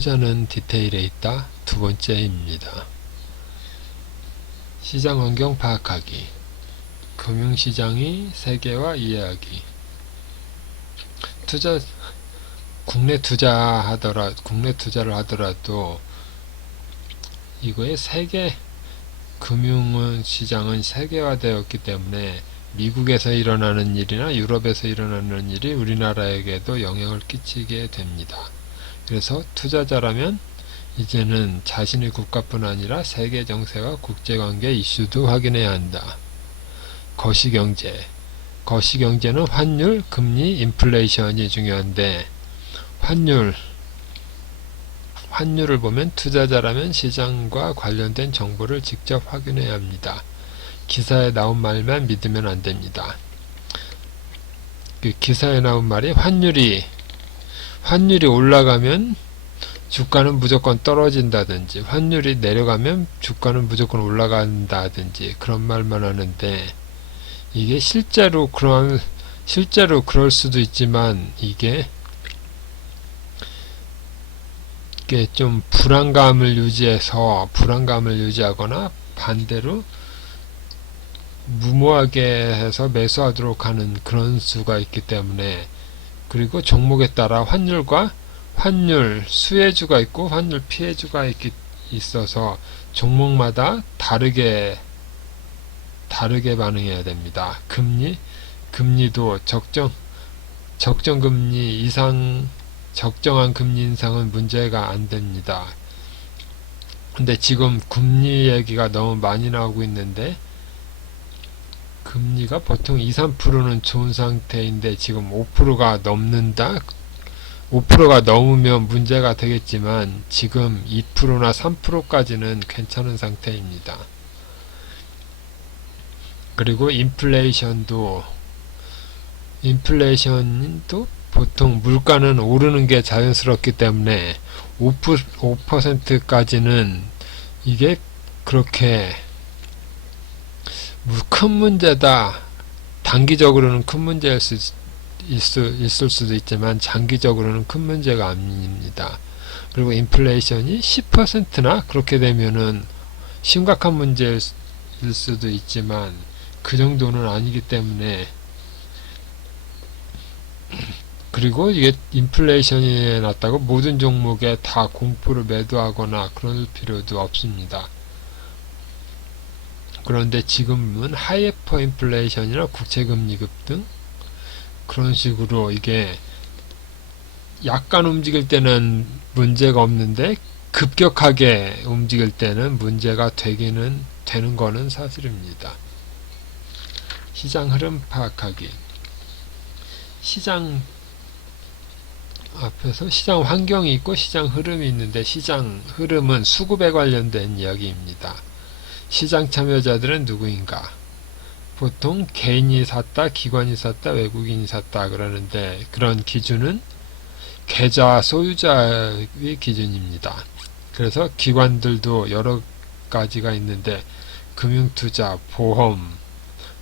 투자는 디테일에 있다. 두 번째입니다. 시장 환경 파악하기, 금융시장의 세계화 이해하기. 국내 투자를 하더라도 이거의 세계 금융시장은 세계화되었기 때문에 미국에서 일어나는 일이나 유럽에서 일어나는 일이 우리나라에게도 영향을 끼치게 됩니다. 그래서 투자자라면 이제는 자신의 국가뿐 아니라 세계 정세와 국제관계 이슈도 확인해야 한다. 거시경제는 환율, 금리, 인플레이션이 중요한데 환율을 보면 투자자라면 시장과 관련된 정보를 직접 확인해야 합니다. 기사에 나온 말만 믿으면 안 됩니다. 그 기사에 나온 말이 환율이 올라가면 주가는 무조건 떨어진다든지 환율이 내려가면 주가는 무조건 올라간다든지 그런 말만 하는데 이게 실제로 그럴 수도 있지만 이게 좀 불안감을 유지하거나 반대로 무모하게 해서 매수하도록 하는 그런 수가 있기 때문에, 그리고 종목에 따라 환율 수혜주가 있고 환율 피해주가 있어서 종목마다 다르게 반응해야 됩니다. 금리도 적정한 금리 인상은 문제가 안 됩니다. 근데 지금 금리 얘기가 너무 많이 나오고 있는데 금리가 보통 2~3%는 좋은 상태인데 지금 5%가 넘는다? 5%가 넘으면 문제가 되겠지만 지금 2%나 3%까지는 괜찮은 상태입니다. 그리고 인플레이션도 보통 물가는 오르는 게 자연스럽기 때문에 5%까지는 이게 그렇게 큰 문제다. 단기적으로는 큰 문제일 있을 수도 있지만 장기적으로는 큰 문제가 아닙니다. 그리고 인플레이션이 10%나 그렇게 되면은 심각한 문제일 수도 있지만 그 정도는 아니기 때문에, 그리고 이게 인플레이션이 났다고 모든 종목에 다 공포를 매도하거나 그럴 필요도 없습니다. 그런데 지금은 하이퍼 인플레이션이나 국채금리 급등 그런 식으로 이게 약간 움직일 때는 문제가 없는데 급격하게 움직일 때는 문제가 되는 거는 사실입니다. 시장 흐름 파악하기. 시장 앞에서 시장 환경이 있고 시장 흐름이 있는데 시장 흐름은 수급에 관련된 이야기입니다. 시장 참여자들은 누구인가? 보통 개인이 샀다, 기관이 샀다, 외국인이 샀다 그러는데 그런 기준은 계좌 소유자의 기준입니다. 그래서 기관들도 여러 가지가 있는데 금융투자, 보험,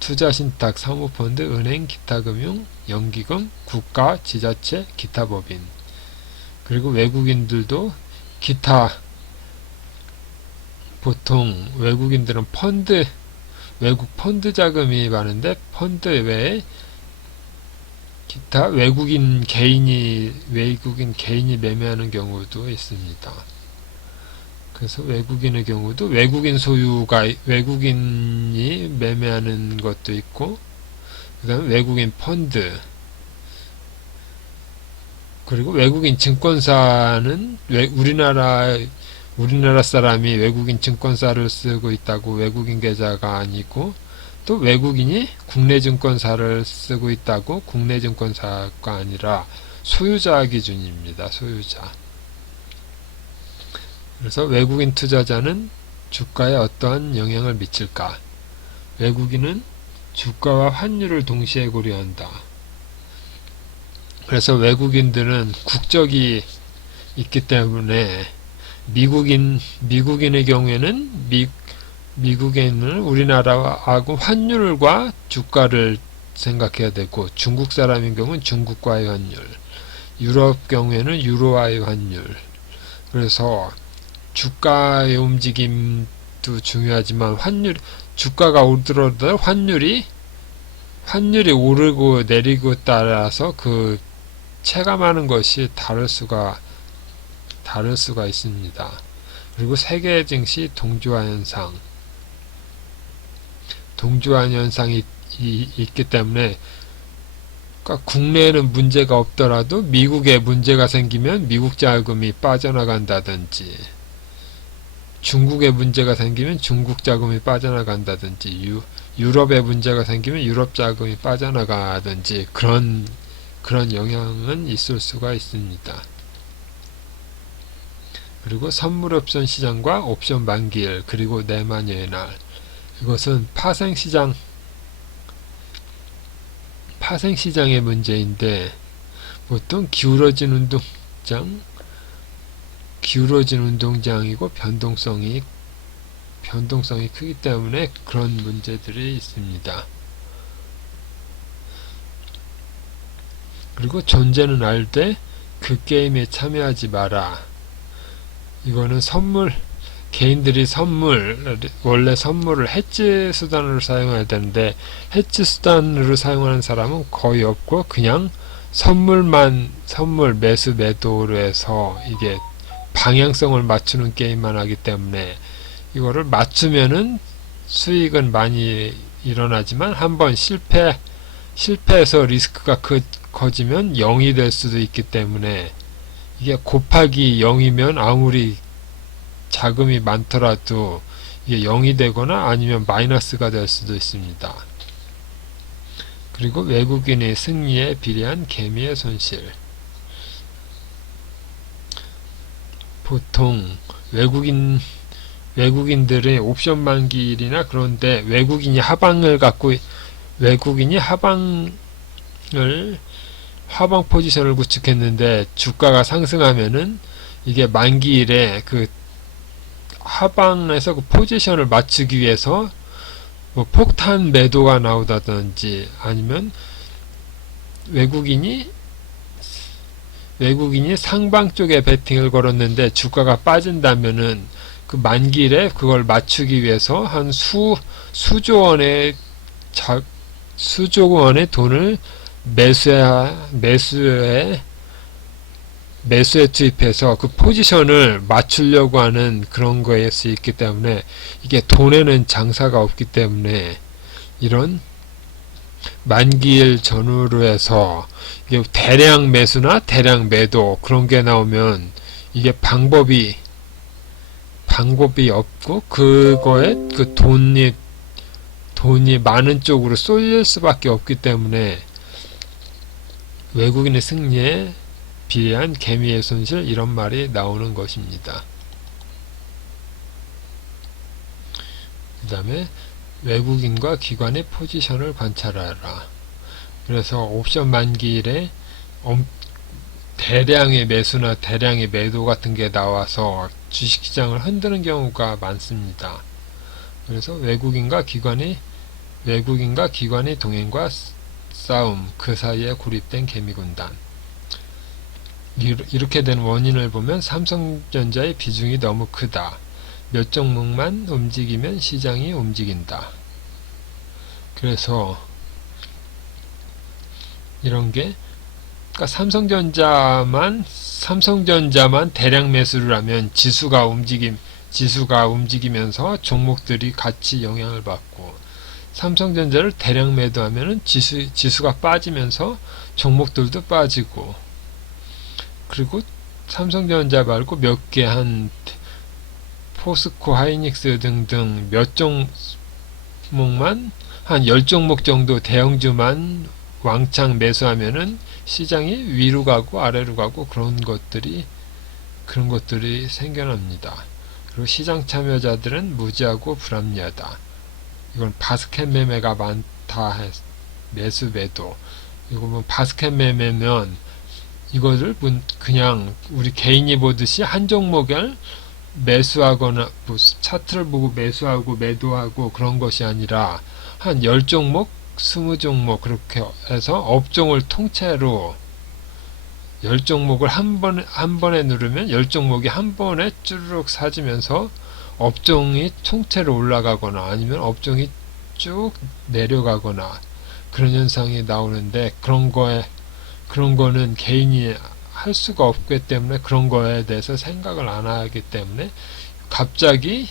투자신탁, 사모펀드, 은행, 기타금융, 연기금, 국가, 지자체, 기타 법인. 그리고 외국인들도 기타, 보통 외국인들은 외국 펀드 자금이 많은데 펀드 외에 기타 외국인 개인이 매매하는 경우도 있습니다. 그래서 외국인의 경우도 외국인이 매매하는 것도 있고, 그 다음에 외국인 펀드, 그리고 외국인 증권사는 우리나라 사람이 외국인 증권사를 쓰고 있다고 외국인 계좌가 아니고, 또 외국인이 국내 증권사를 쓰고 있다고 국내 증권사가 아니라 소유자 기준입니다. 소유자. 그래서 외국인 투자자는 주가에 어떠한 영향을 미칠까? 외국인은 주가와 환율을 동시에 고려한다. 그래서 외국인들은 국적이 있기 때문에 미국인의 경우에는 미국인은 우리나라하고 환율과 주가를 생각해야 되고, 중국 사람인 경우는 중국과의 환율, 유럽 경우에는 유로와의 환율, 그래서 주가의 움직임도 중요하지만 주가가 오르더라도 환율이 오르고 내리고 따라서 그 체감하는 것이 다를 수가 있습니다. 그리고 세계 증시 동주환 현상이 있기 때문에, 그러니까 국내에는 문제가 없더라도 미국에 문제가 생기면 미국 자금이 빠져나간다든지, 중국에 문제가 생기면 중국 자금이 빠져나간다든지, 유럽에 문제가 생기면 유럽 자금이 빠져나가든지, 그런 영향은 있을 수가 있습니다. 그리고 선물 옵션 시장과 옵션 만기일, 그리고 내만여의 날, 이것은 파생시장의 문제인데, 보통 기울어진 운동장이고 변동성이 크기 때문에 그런 문제들이 있습니다. 그리고 존재는 알되 그 게임에 참여하지 마라. 이거는 개인들이 원래 선물을 해지 수단으로 사용해야 되는데, 해지 수단으로 사용하는 사람은 거의 없고, 그냥 선물 매수 매도로 해서 이게 방향성을 맞추는 게임만 하기 때문에, 이거를 맞추면은 수익은 많이 일어나지만, 한번 실패해서 리스크가 커지면 0이 될 수도 있기 때문에, 이게 곱하기 0이면 아무리 자금이 많더라도 이게 0이 되거나 아니면 마이너스가 될 수도 있습니다. 그리고 외국인의 승리에 비례한 개미의 손실. 보통 외국인들의 옵션 만기일이나 그런데 외국인이 하방 포지션을 구축했는데 주가가 상승하면은 이게 만기일에 그 하방에서 그 포지션을 맞추기 위해서 뭐 폭탄 매도가 나오다든지, 아니면 외국인이 상방 쪽에 베팅을 걸었는데 주가가 빠진다면은 그 만기일에 그걸 맞추기 위해서 한 수조 원의 돈을 매수에 투입해서 그 포지션을 맞추려고 하는 그런 거일 수 있기 때문에, 이게 돈에는 장사가 없기 때문에 이런 만기일 전후로 해서 이게 대량 매수나 대량 매도 그런 게 나오면 이게 방법이 없고, 그거에 그 돈이 많은 쪽으로 쏠릴 수밖에 없기 때문에 외국인의 승리에 비례한 개미의 손실, 이런 말이 나오는 것입니다. 그 다음에 외국인과 기관의 포지션을 관찰하라. 그래서 옵션 만기일에 대량의 매수나 대량의 매도 같은 게 나와서 주식시장을 흔드는 경우가 많습니다. 그래서 외국인과 기관의 동행과 싸움, 그 사이에 고립된 개미군단. 이렇게 된 원인을 보면 삼성전자의 비중이 너무 크다. 몇 종목만 움직이면 시장이 움직인다. 그래서 이런 게, 그러니까 삼성전자만 대량 매수를 하면 지수가 움직이면서 종목들이 같이 영향을 받고, 삼성전자를 대량 매도하면은 지수가 빠지면서 종목들도 빠지고, 그리고 삼성전자 말고 몇 개 포스코, 하이닉스 등등 몇 종목만, 한 10종목 정도 대형주만 왕창 매수하면은 시장이 위로 가고 아래로 가고 그런 것들이 생겨납니다. 그리고 시장 참여자들은 무지하고 불합리하다. 이건 바스켓 매매가 많다. 매수 매도. 이거 뭐 바스켓 매매면 이거를 그냥 우리 개인이 보듯이 한 종목을 매수하거나 뭐 차트를 보고 매수하고 매도하고 그런 것이 아니라 한 10종목, 20종목 그렇게 해서 업종을 통째로 10종목을 한 번에 누르면 10종목이 한 번에 쭈르륵 사지면서 업종이 통째로 올라가거나 아니면 업종이 쭉 내려가거나 그런 현상이 나오는데, 그런 거는 개인이 할 수가 없기 때문에 그런 거에 대해서 생각을 안 하기 때문에 갑자기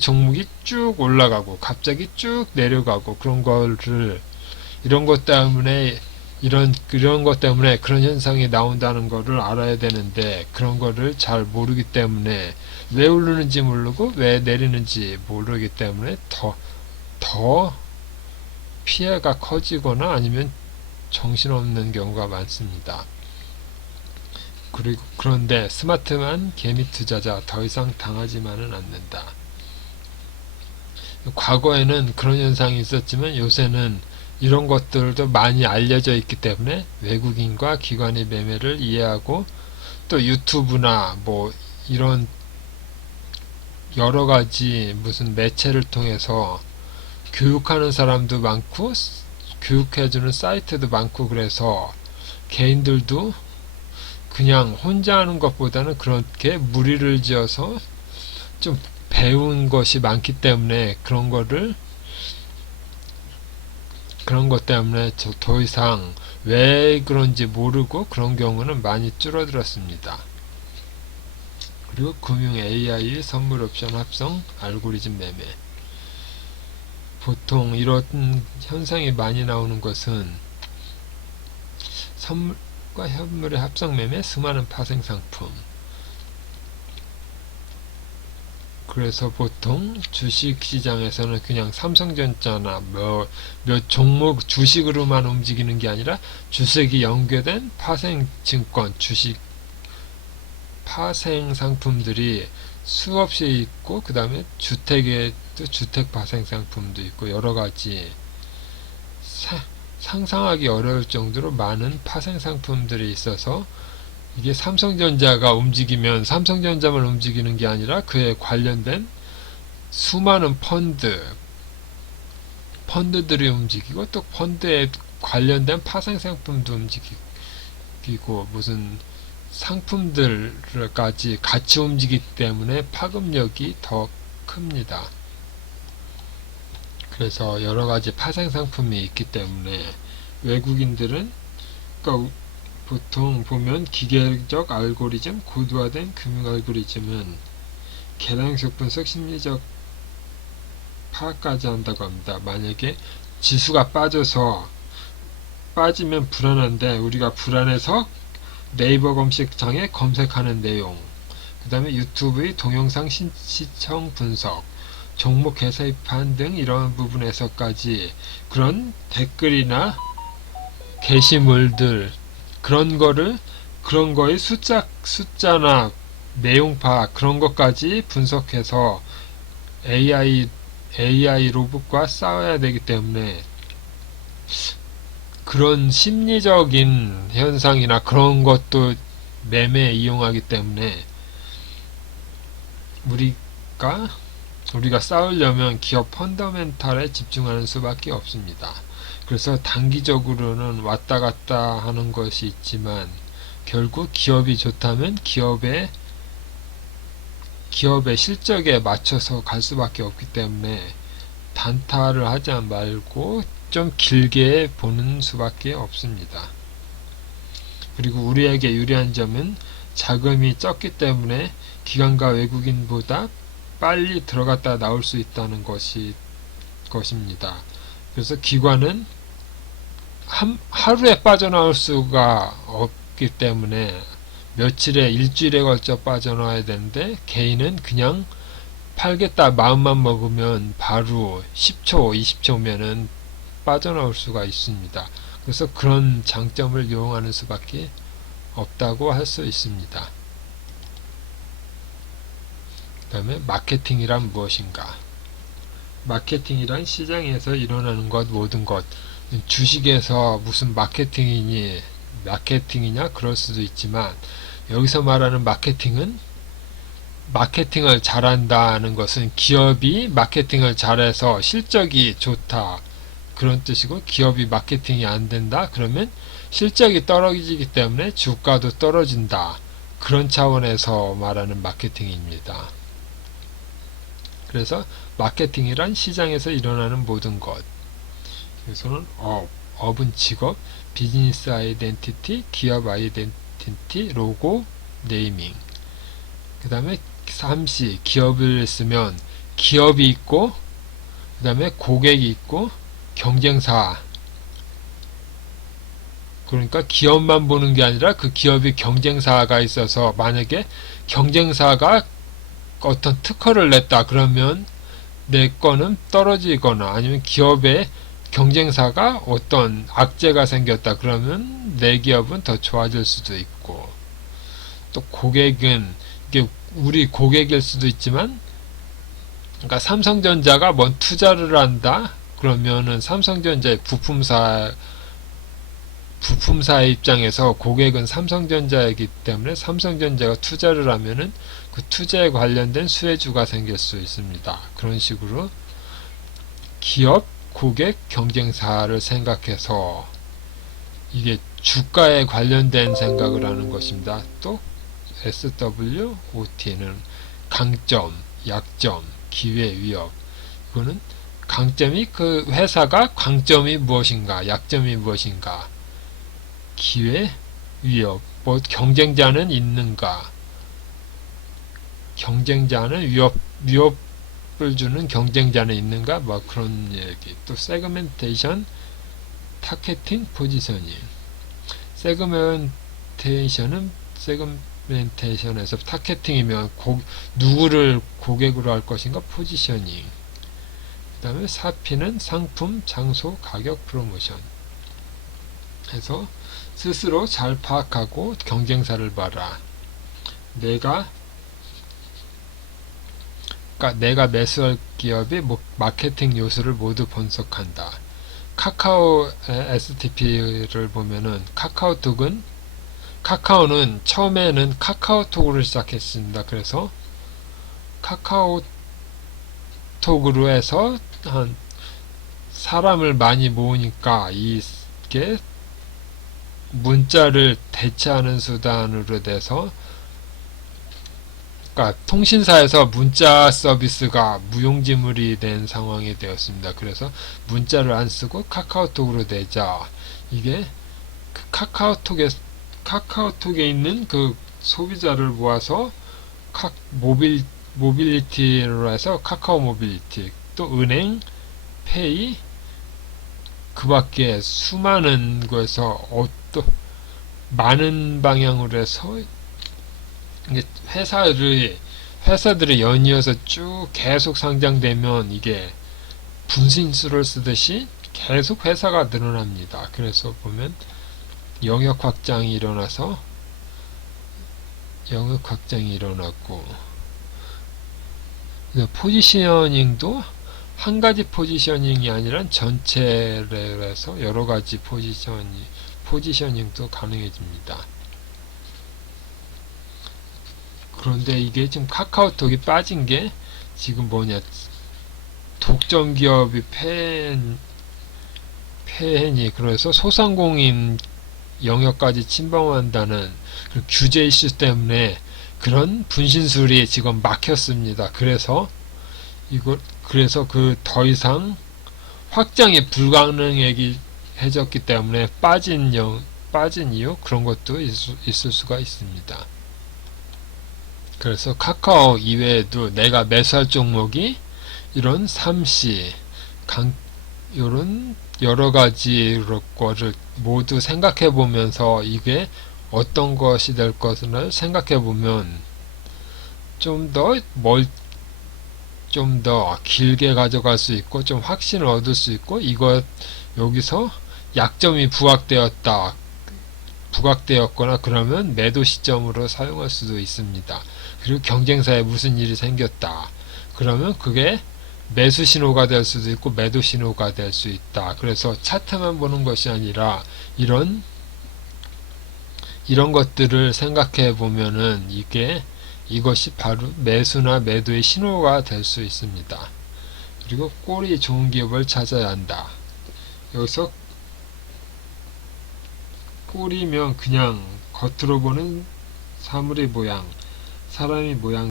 종목이 쭉 올라가고 갑자기 쭉 내려가고 그런 거를, 이런 것 때문에 그런 현상이 나온다는 거를 알아야 되는데, 그런 거를 잘 모르기 때문에 왜 오르는지 모르고 왜 내리는지 모르기 때문에 더 피해가 커지거나 아니면 정신없는 경우가 많습니다. 그런데 스마트한 개미 투자자, 더 이상 당하지만은 않는다. 과거에는 그런 현상이 있었지만 요새는 이런 것들도 많이 알려져 있기 때문에 외국인과 기관의 매매를 이해하고, 또 유튜브나 뭐 이런 여러 가지 무슨 매체를 통해서 교육하는 사람도 많고 교육해주는 사이트도 많고, 그래서 개인들도 그냥 혼자 하는 것보다는 그렇게 무리를 지어서 좀 배운 것이 많기 때문에 그런 것 때문에 더 이상 왜 그런지 모르고 그런 경우는 많이 줄어들었습니다. 그리고 금융 AI, 선물 옵션 합성, 알고리즘 매매. 보통 이런 현상이 많이 나오는 것은 선물과 현물의 합성 매매, 수많은 파생 상품. 그래서 보통 주식시장에서는 그냥 삼성전자나 몇 종목 주식으로만 움직이는 게 아니라 주식이 연계된 파생증권, 파생 상품들이 수없이 있고, 그 다음에 주택에도 주택 파생 상품도 있고, 여러 가지 상상하기 어려울 정도로 많은 파생 상품들이 있어서, 이게 삼성전자가 움직이면 삼성전자만 움직이는 게 아니라 그에 관련된 수많은 펀드들이 움직이고, 또 펀드에 관련된 파생 상품도 움직이고, 무슨 상품들까지 같이 움직이기 때문에 파급력이 더 큽니다. 그래서 여러 가지 파생 상품이 있기 때문에 외국인들은, 그러니까 보통 보면 기계적 알고리즘, 고도화된 금융 알고리즘은 계량식 분석, 심리적 파악까지 한다고 합니다. 만약에 지수가 빠지면 불안한데, 우리가 불안해서 네이버 검색창에 검색하는 내용, 그 다음에 유튜브의 동영상 시청 분석, 종목 개세판 등 이런 부분에서까지 그런 댓글이나 게시물들, 그런 거의 숫자나 내용 파악, 그런 것까지 분석해서 AI 로봇과 싸워야 되기 때문에, 그런 심리적인 현상이나 그런 것도 매매에 이용하기 때문에 우리가 싸우려면 기업 펀더멘탈에 집중하는 수밖에 없습니다. 그래서 단기적으로는 왔다 갔다 하는 것이 있지만, 결국 기업이 좋다면 기업의 실적에 맞춰서 갈 수밖에 없기 때문에 단타를 하지 말고 좀 길게 보는 수밖에 없습니다. 그리고 우리에게 유리한 점은 자금이 적기 때문에 기관과 외국인보다 빨리 들어갔다 나올 수 있다는 것입니다. 그래서 기관은 하루에 빠져나올 수가 없기 때문에 일주일에 걸쳐 빠져나와야 되는데, 개인은 그냥 팔겠다 마음만 먹으면 바로 10초, 20초면은 빠져나올 수가 있습니다. 그래서 그런 장점을 이용하는 수밖에 없다고 할 수 있습니다. 그 다음에 마케팅이란 무엇인가? 마케팅이란 시장에서 일어나는 것, 모든 것. 주식에서 무슨 마케팅이냐 그럴 수도 있지만, 여기서 말하는 마케팅을 잘한다는 것은 기업이 마케팅을 잘해서 실적이 좋다, 그런 뜻이고, 기업이 마케팅이 안 된다 그러면 실적이 떨어지기 때문에 주가도 떨어진다. 그런 차원에서 말하는 마케팅입니다. 그래서 마케팅이란 시장에서 일어나는 모든 것. 여기서는 업은 직업, 비즈니스 아이덴티티, 기업 아이덴티티, 로고, 네이밍. 그 다음에 3C, 기업을 쓰면 기업이 있고, 그 다음에 고객이 있고, 경쟁사. 그러니까 기업만 보는 게 아니라 그 기업이 경쟁사가 있어서 만약에 경쟁사가 어떤 특허를 냈다 그러면 내 거는 떨어지거나 아니면 기업의 경쟁사가 어떤 악재가 생겼다 그러면 내 기업은 더 좋아질 수도 있고, 또 고객은 이게 우리 고객일 수도 있지만, 그러니까 삼성전자가 뭔 투자를 한다 그러면은 삼성전자의 부품사의 입장에서 고객은 삼성전자이기 때문에 삼성전자가 투자를 하면은 그 투자에 관련된 수혜주가 생길 수 있습니다. 그런 식으로 기업, 고객, 경쟁사를 생각해서 이게 주가에 관련된 생각을 하는 것입니다. 또 SWOT는 강점, 약점, 기회, 위협. 이거는 강점이 그 회사가 강점이 무엇인가, 약점이 무엇인가, 기회, 위협, 뭐 경쟁자는 있는가, 경쟁자는 위협을 주는 경쟁자는 있는가, 뭐 그런 얘기. 또 세그멘테이션, 타겟팅, 포지셔닝. 세그멘테이션에서 타겟팅이면 누구를 고객으로 할 것인가, 포지셔닝. 그 다음에 4P는 상품, 장소, 가격, 프로모션. 해서 스스로 잘 파악하고 경쟁사를 봐라. 내가 매수할 기업의 마케팅 요소를 모두 분석한다. 카카오 STP를 보면은 카카오는 처음에는 카카오톡으로 시작했습니다. 그래서 카카오톡으로 해서 한 사람을 많이 모으니까 이게 문자를 대체하는 수단으로 돼서, 그러니까 통신사에서 문자 서비스가 무용지물이 된 상황이 되었습니다. 그래서 문자를 안 쓰고 카카오톡으로 내자. 이게 그 카카오톡에 있는 그 소비자를 모아서 모빌리티로 해서 카카오 모빌리티, 또 은행, 페이, 그 밖에 수많은 거에서 또 많은 방향으로 해서 회사들이 연이어서 쭉 계속 상장되면 이게 분신술을 쓰듯이 계속 회사가 늘어납니다. 그래서 보면 영역 확장이 일어났고, 포지셔닝도 한 가지 포지셔닝이 아니라 전체를 해서 여러 가지 포지셔닝도 가능해집니다. 그런데 이게 지금 카카오톡이 빠진 게 지금 뭐냐, 독점 기업이 폐해니, 그래서 소상공인 영역까지 침범한다는 그 규제 이슈 때문에 그런 분신술이 지금 막혔습니다. 그래서 더 이상 확장이 불가능해졌기 때문에 빠진 이유, 그런 것도 있을 수가 있습니다. 그래서 카카오 이외에도 내가 매수할 종목이 이런 3C, 이런 여러 가지 거를 모두 생각해 보면서 이게 어떤 것이 될 것을 생각해 보면 좀 더 길게 가져갈 수 있고 좀 확신을 얻을 수 있고, 여기서 약점이 부각되었거나 그러면 매도 시점으로 사용할 수도 있습니다. 그리고 경쟁사에 무슨 일이 생겼다 그러면 그게 매수 신호가 될 수도 있고 매도 신호가 될 수 있다. 그래서 차트만 보는 것이 아니라 이런 것들을 생각해 보면은 이것이 바로 매수나 매도의 신호가 될 수 있습니다. 그리고 꼴이 좋은 기업을 찾아야 한다. 여기서 꼴이면 그냥 겉으로 보는 사물의 모양, 사람의 모양